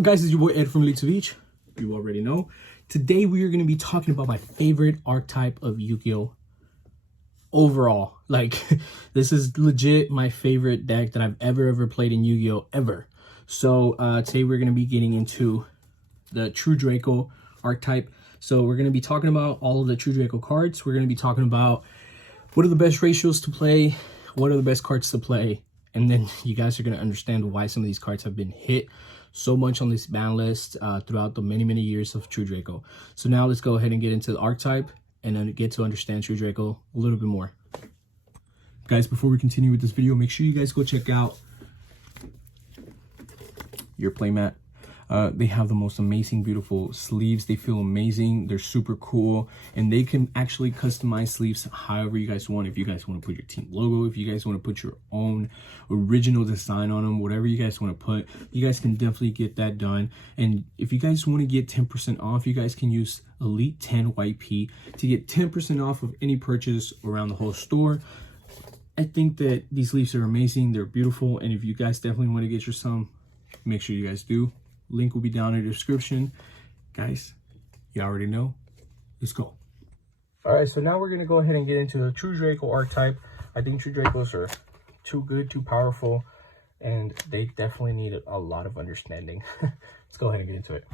up, guys? It's your boy Ed from Elite of Each. You already know. Today we are going to be talking about my favorite archetype of YuGiOh overall. Like, this is legit my favorite deck that I've ever played in YuGiOh ever. So today we're going to be getting into the True Draco archetype. So we're going to be talking about all of the True Draco cards. We're going to be talking about what are the best ratios to play, what are the best cards to play, and then you guys are going to understand why some of these cards have been hit so much on this ban list throughout the many years of True Draco. So now let's go ahead and get into the archetype and then get to understand True Draco a little bit more. Guys, before we continue with this video, make sure you guys go check out your playmat. They have the most amazing, beautiful sleeves. They feel amazing. They're super cool. And they can actually customize sleeves however you guys want. If you guys want to put your team logo, if you guys want to put your own original design on them, whatever you guys want to put, you guys can definitely get that done. And if you guys want to get 10% off, you guys can use Elite 10 YP to get 10% off of any purchase around the whole store. I think that these sleeves are amazing. They're beautiful. And if you guys definitely want to get your some, make sure you guys do. Link will be down in the description. Guys, you already know. Let's go. All right, so now we're going to go ahead and get into the True Draco archetype. I think True Dracos are too good, too powerful, and they definitely need a lot of understanding. Let's go ahead and get into it.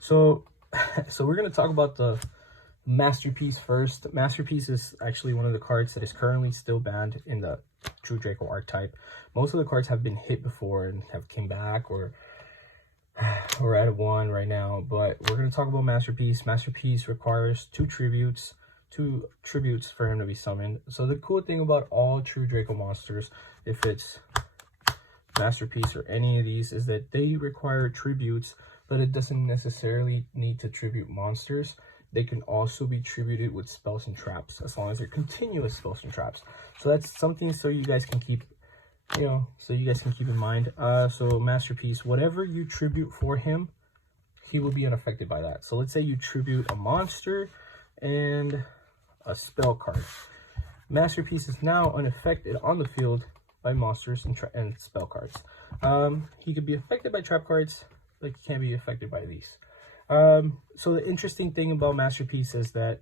So we're going to talk about the Masterpiece first. Masterpiece is actually one of the cards that is currently still banned in the True Draco archetype. Most of the cards have been hit before and have came back, or we're at one right now, but we're going to talk about Masterpiece. Masterpiece requires two tributes for him to be summoned. So the cool thing about all True Draco monsters, if it's Masterpiece or any of these, is that they require tributes, but it doesn't necessarily need to tribute monsters. They can also be tributed with spells and traps, as long as they're continuous spells and traps. So that's something so you guys can keep in mind. So Masterpiece, whatever you tribute for him, he will be unaffected by that. So let's say you tribute a monster and a spell card. Masterpiece is now unaffected on the field by monsters and spell cards. He could be affected by trap cards, like he can't be affected by these. So the interesting thing about Masterpiece is that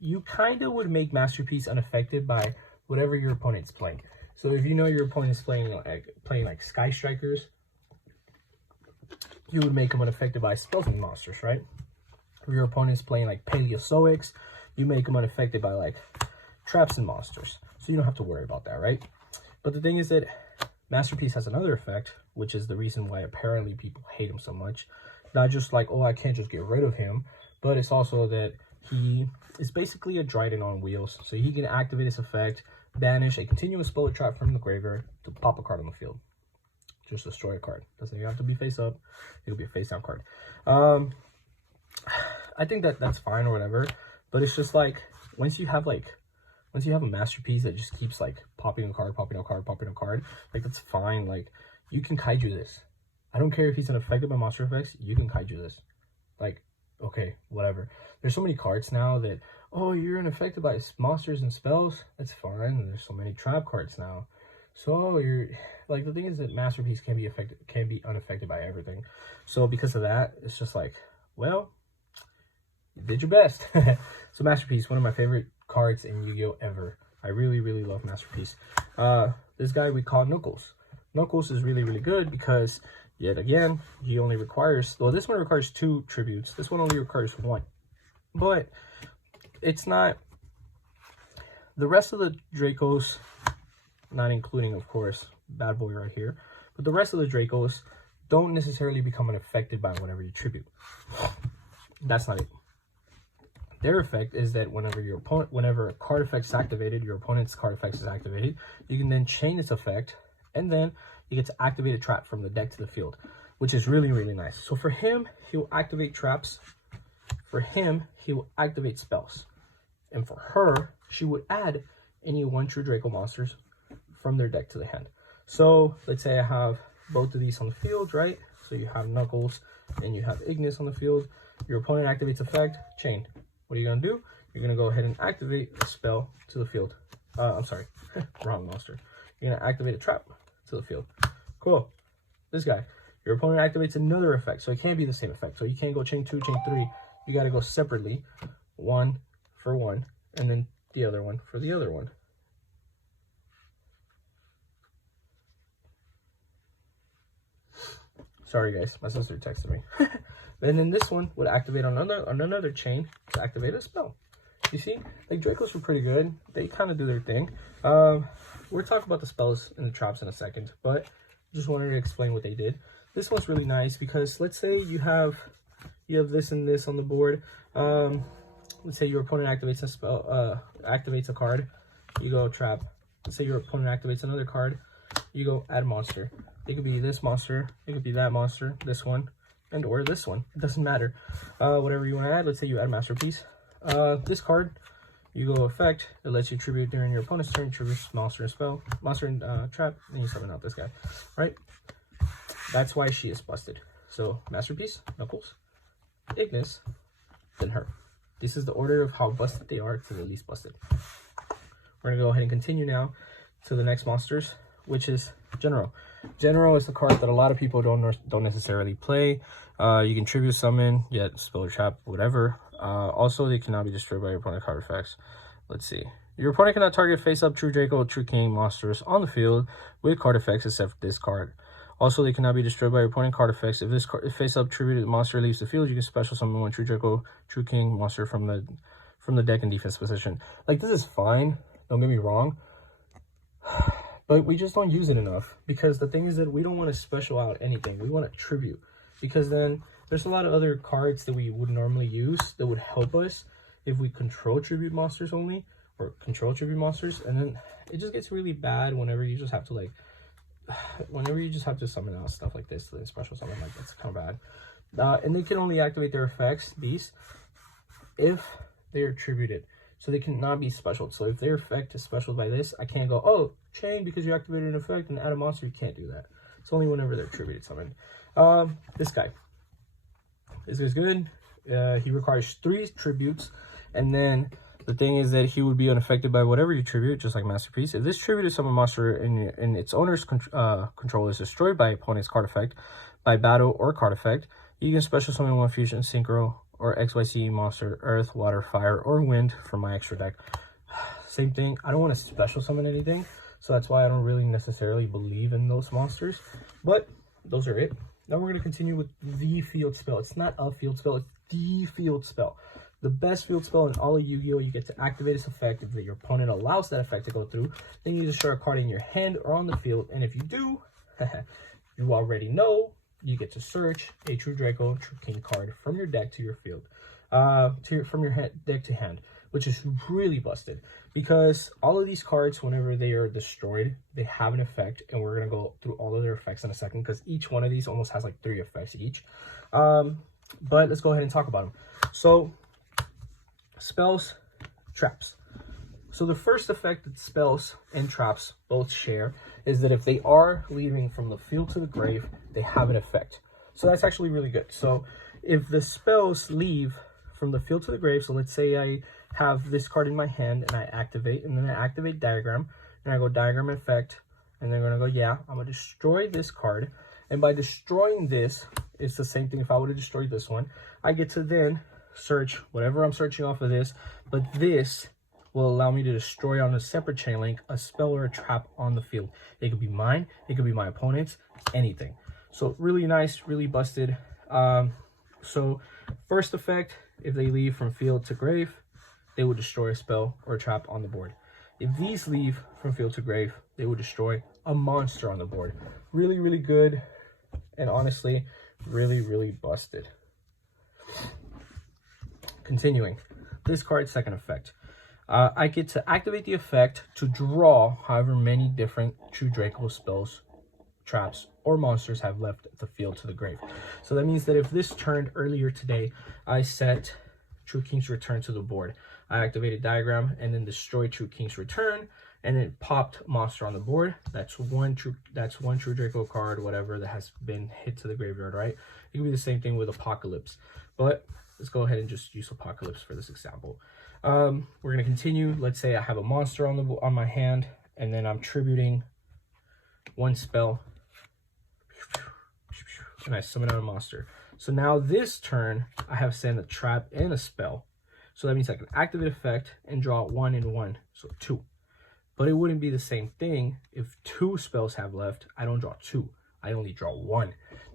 you kind of would make Masterpiece unaffected by whatever your opponent's playing. So if you know your opponent is playing like Sky Strikers, you would make them unaffected by spells and monsters, right? If your opponent is playing like Paleozoics, you make them unaffected by like traps and monsters. So you don't have to worry about that, right? But the thing is that Masterpiece has another effect, which is the reason why apparently people hate him so much. Not just like, oh, I can't just get rid of him, but it's also that he is basically a Dryden on wheels. So he can activate his effect, banish a continuous spell or trap from the graveyard to pop a card on the field. Just destroy a card. Doesn't even have to be face up. It could be a face down card. I think that's fine or whatever. But it's just like once you have a Masterpiece that just keeps like popping a card, like that's fine. Like you can kaiju this. I don't care if he's unaffected by monster effects. You can kaiju this. Like, okay, whatever. There's so many cards now that, oh, you're unaffected by monsters and spells. That's fine. There's so many trap cards now. So you're like, the thing is that Masterpiece can be unaffected by everything. So because of that, it's just like, well, you did your best. So Masterpiece, one of my favorite cards in Yu-Gi-Oh ever. I really love Masterpiece. This guy we call Knuckles. Knuckles is really good because yet again, he only requires, well, this one requires 2 tributes. This one only requires 1. But it's not, the rest of the Dracos, not including, of course, Bad Boy right here, but the rest of the Dracos don't necessarily become unaffected by whatever you tribute. That's not it. Their effect is that whenever a card effect is activated, your opponent's card effect is activated, you can then chain its effect, and then you get to activate a trap from the deck to the field, which is really nice. So for him, he will activate traps. For him, he will activate spells. And for her, she would add any 1 True Draco monsters from their deck to the hand. So let's say I have both of these on the field, right? So you have Knuckles and you have Ignis on the field. Your opponent activates effect, chain. What are you going to do? You're going to go ahead and activate a spell to the field. I'm sorry, wrong monster. You're going to activate a trap to the field. Cool. This guy, Your opponent activates another effect, so it can't be the same effect. So you can't go chain 2, chain 3. You got to go separately, 1 for 1, and then the other one for the other one. Sorry guys, my sister texted me. And then this one would activate on another chain to activate a spell. You see, like Dracos were pretty good. They kind of do their thing. We'll talk about the spells and the traps in a second, but just wanted to explain what they did. This one's really nice because let's say you have this and this on the board. Let's say your opponent activates a spell, activates a card. You go trap. Let's say your opponent activates another card. You go add monster. It could be this monster. It could be that monster. This one, and or this one. It doesn't matter. Whatever you want to add. Let's say you add masterpiece. This card, you go effect. It lets you tribute during your opponent's turn. Tribute monster and spell, monster and trap, and you summon out this guy. Right? That's why she is busted. So masterpiece, Knuckles, Ignis, then her. This is the order of how busted they are to the least busted. We're gonna go ahead and continue now to the next monsters, which is General. General is the card that a lot of people don't necessarily play. You can tribute summon, yet spell or trap, whatever. Also, they cannot be destroyed by your opponent card effects. Let's see. Your opponent cannot target face-up True Draco, True King monsters on the field with card effects except for this card. Also, they cannot be destroyed by your opponent card effects. If this face-up tributed monster leaves the field, you can special summon one True Draco, True King monster from the deck in defense position. Like, this is fine. Don't get me wrong. But we just don't use it enough because the thing is that we don't want to special out anything. We want to tribute because then there's a lot of other cards that we would normally use that would help us if we control tribute monsters only or control tribute monsters. And then it just gets really bad whenever you just have to summon out stuff like this, the special summon, like that's kind of bad. And they can only activate their effects, these, if they are tributed. So they cannot be special. So if their effect is special by this, I can't go, oh, chain because you activated an effect and add a monster. You can't do that. It's only whenever they're tributed summoned. This guy. This guy's good. He requires 3 tributes. And then the thing is that he would be unaffected by whatever you tribute, just like Masterpiece. If this tributed summon monster in its owner's control is destroyed by opponent's card effect, by battle or card effect, you can special summon one fusion, synchro, or XYZ monster, earth, water, fire, or wind from my extra deck. Same thing. I don't want to special summon anything, so that's why I don't really necessarily believe in those monsters. But those are it. Now we're going to continue with the field spell. It's not a field spell, it's the field spell. The best field spell in all of Yu-Gi-Oh! You get to activate its effect if your opponent allows that effect to go through. Then you destroy a card in your hand or on the field, and if you do, you already know, you get to search a True Draco, True King card from your deck to your field, from your deck to hand, which is really busted because all of these cards, whenever they are destroyed, they have an effect, and we're gonna go through all of their effects in a second because each one of these almost has like 3 effects each. But let's go ahead and talk about them. So, spells, traps. So the first effect that spells and traps both share is that if they are leaving from the field to the grave, they have an effect. So that's actually really good. So if the spells leave from the field to the grave, so let's say I have this card in my hand and I activate, and then I activate Diagram, and I go Diagram effect, and then I'm gonna go, yeah, I'm gonna destroy this card. And by destroying this, it's the same thing if I would have destroyed this one. I get to then search whatever I'm searching off of this, but this will allow me to destroy on a separate chain link a spell or a trap on the field. It could be mine, it could be my opponent's, anything. So really nice, really busted. So first effect, if they leave from field to grave, they will destroy a spell or a trap on the board. If these leave from field to grave, they will destroy a monster on the board. Really, really good, and honestly, really, really busted. Continuing, this card's second effect. I get to activate the effect to draw however many different True Draco spells, traps, or monsters have left the field to the grave. So that means that if this turned earlier today, I set True King's Return to the board. I activated Diagram and then destroyed True King's Return, and it popped monster on the board. That's one True Draco card, whatever, that has been hit to the graveyard, right? It could be the same thing with Apocalypse, but let's go ahead and just use Apocalypse for this example. We're going to continue. Let's say I have a monster on my hand, and then I'm tributing one spell. and I summon out a monster. So now this turn, I have sent a trap and a spell. So that means I can activate effect and draw 1 and 1, so 2. But it wouldn't be the same thing if 2 spells have left. I don't draw 2. I only draw 1,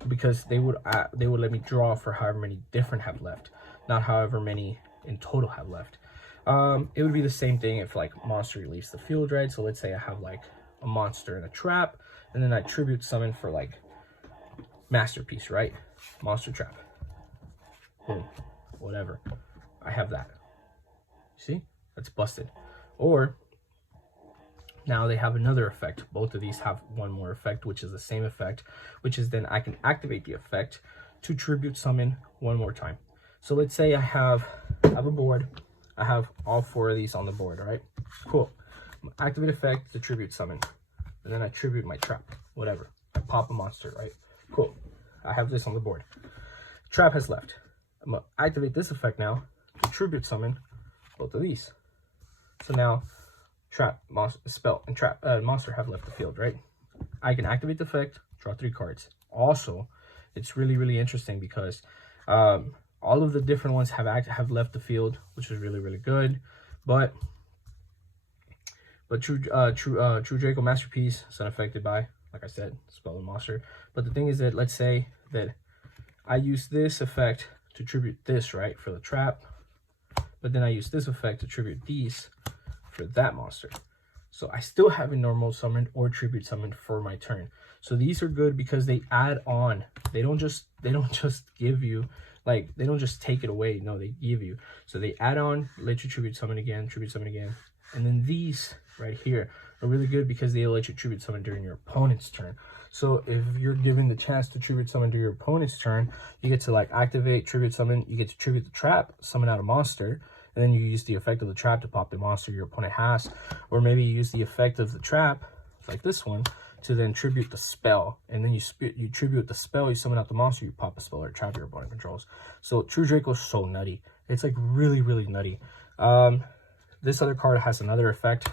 because they would let me draw for however many different have left, not however many in total have left. It would be the same thing if like monster leaves the field, right? So let's say I have like a monster and a trap, and then I tribute summon for like Masterpiece, right? Monster trap. Boom. Whatever. I have that. See? That's busted. Or now they have another effect. Both of these have one more effect, which is the same effect, which is then I can activate the effect to tribute summon one more time. So let's say I have a board. I have all 4 of these on the board, all right? Cool. Activate effect to tribute summon. And then I tribute my trap, whatever. I pop a monster, right? Cool. I have this on the board. Trap has left. I'm gonna activate this effect now to tribute summon both of these. So now trap, monster, spell, and trap monster have left the field, right? I can activate the effect, draw 3 cards. Also, it's really interesting because all of the different ones have left the field, which is really good. But True Draco Masterpiece is unaffected by, like I said, spell and monster. But the thing is that let's say that I use this effect to tribute this, right, for the trap, but then I use this effect to tribute these for that monster. So I still have a normal summoned or tribute summoned for my turn. So these are good because they add on. They don't just give you, like, they don't just take it away. No, they give you. So they add on, let you tribute summon again. And then these right here are really good because they let you tribute summon during your opponent's turn. So if you're given the chance to tribute summon during your opponent's turn, you get to like activate tribute summon, you get to tribute the trap, summon out a monster, and then you use the effect of the trap to pop the monster your opponent has. Or maybe you use the effect of the trap, like this one, to then tribute the spell. And then you tribute the spell, you summon out the monster, you pop a spell or a trap your opponent controls. So True Draco is so nutty. It's like really nutty. This other card has another effect,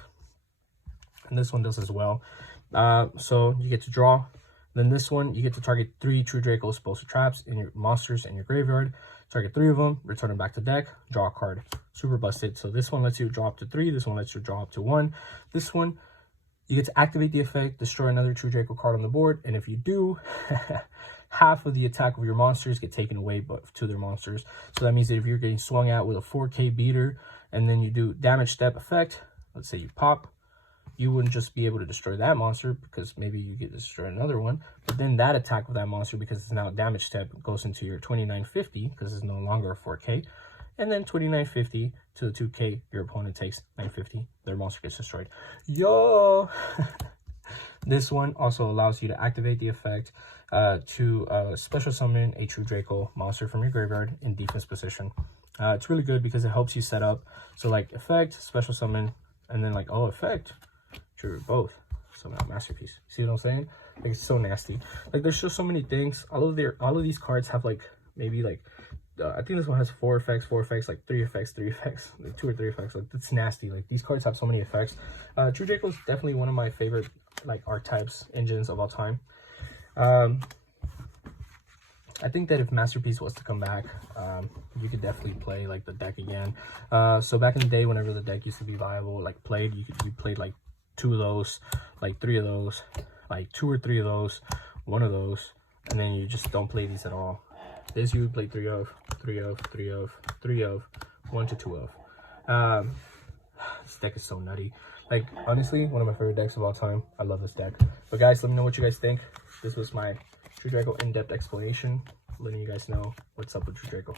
and this one does as well. So you get to draw. Then this one, you get to target 3 True Draco spells or traps in your monsters in your graveyard. Target 3 of them, return them back to deck, draw a card. Super busted. So this one lets you draw up to 3. This one lets you draw up to 1. This one, you get to activate the effect, destroy another True Draco card on the board, and if you do, half of the attack of your monsters get taken away to their monsters. So that means that if you're getting swung at with a 4K beater, and then you do damage step effect, let's say you pop, you wouldn't just be able to destroy that monster because maybe you get to destroy another one, but then that attack of that monster, because it's now damage step, goes into your 2950 because it's no longer a 4K, and then 2950 to the 2K, your opponent takes 950, their monster gets destroyed. Yo! This one also allows you to activate the effect to special summon a True Draco monster from your graveyard in defense position. It's really good because it helps you set up. So like effect, special summon, and then like, oh, effect, true, both. Summon out Masterpiece. See what I'm saying? Like, it's so nasty. Like, there's just so many things. All of these cards have like maybe like I think this one has 4 effects, like 3 effects, like 2 or 3 effects. Like, it's nasty. Like, these cards have so many effects. True Draco is definitely one of my favorite like archetypes engines of all time. I think that if Masterpiece was to come back, you could definitely play like the deck again. So back in the day, whenever the deck used to be viable, like you played like 2 of those, like 3 of those, like 2 or 3 of those, 1 of those, and then you just don't play these at all. This you would play 3 of, 3 of, 3 of, 3 of, 1 to 2 of. This deck is so nutty. Like, honestly, one of my favorite decks of all time. I love this deck. But guys, let me know what you guys think. This was my True Draco in-depth explanation, letting you guys know what's up with True Draco.